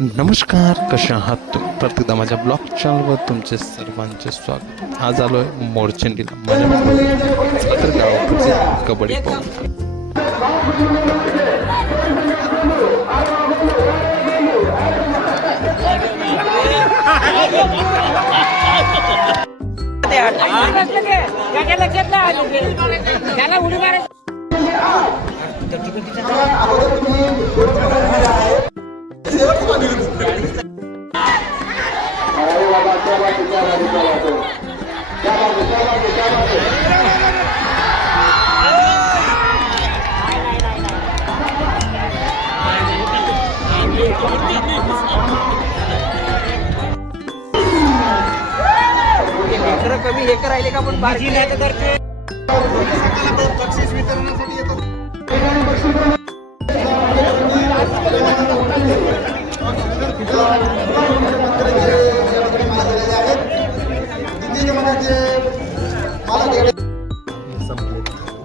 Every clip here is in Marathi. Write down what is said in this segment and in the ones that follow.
नमस्कार. कशा आहात तुम्ही? प्रत्येकदा माझ्या ब्लॉग चॅनलवर तुमचे सर्वांचे स्वागत. आज आलो आहे मोरचंडीला. माझ्या तर गावाकडचे कबड्डी पाहू त्याला उडी कमी हे करायले का पण बाजी नाही तर ते संपले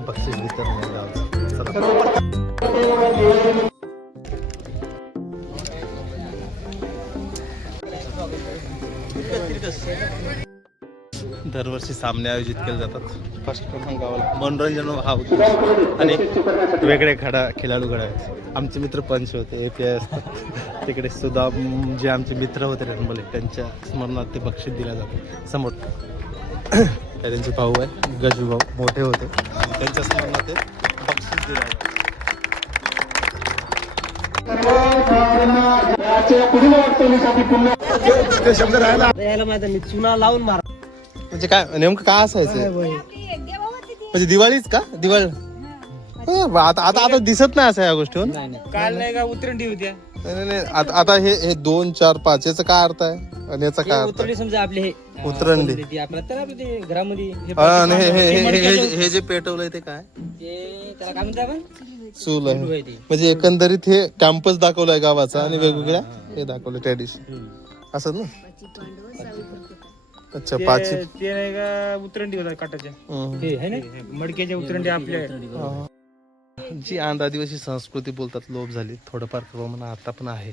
बक्षीस वितरण गावचं चला दरवर्षी सामने आयोजित केले जातात. फर्स्ट गावाला मनोरंजन हा. आणि वेगळे खडा खेळाडू घडा आहेत. आमचे मित्र पंच होते ए पी आय असतात. तिकडे सुद्धा जे आमचे मित्र होते रणबले त्यांच्या स्मरणात ते बक्षीस दिलं जातं. समोर. हे त्यांचे भाऊ आहे गजू भाऊ मोठे होते. त्यांच्या स्मरणात ते बक्षीस दिलं जातं. माहिती मी चुना लावून मार म्हणजे काय नेमकं काय असायचं? म्हणजे दिवाळीच का? दिवाळी? हो, आता आता आता दिसत नाही असं या गोष्टीवर. काल नाही का उतरंडी होत्या नाही, नाही, नाही. आता आता हे हे दोन चार पाच याचा काय अर्थ आहे? आणि याचा काय अर्थ आहे? उतरंडी समजा आपले हे उतरंडी. ती आपल्या तर आपलं ते घरामध्ये हे हा, आणि हे- हे- हे- हे- हे- हे जे पेटवलंय ते काय? ते त्याला काय आपण? चूल आहे. ते. म्हणजे एकंदरीत हे कॅम्पस दाखवलाय गावाचा आणि वेगवेगळ्या हे दाखवलं ट्रॅडिशन असं ना? अच्छा पाचशे ते नाही का उतरंडी होता काटाच्या हम्म. हे आहे ना मडक्याच्या उतरंडी आपल्या हा. जी आंध आदिवासी संस्कृती बोलतात लोप झाली. थोडंफार प्रमाण आता पण आहे.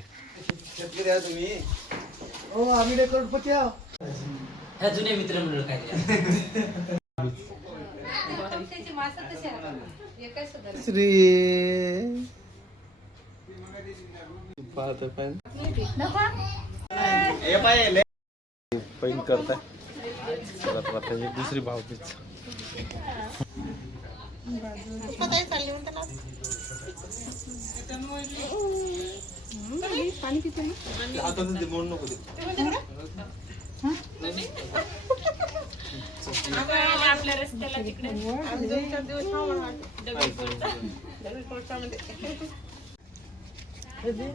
ह्या जुने मित्र मंडळ काय श्री पाहतो पण पेंट करताय आता एक दुसरी भावतीच आता आपल्या रस्त्याला नको ते.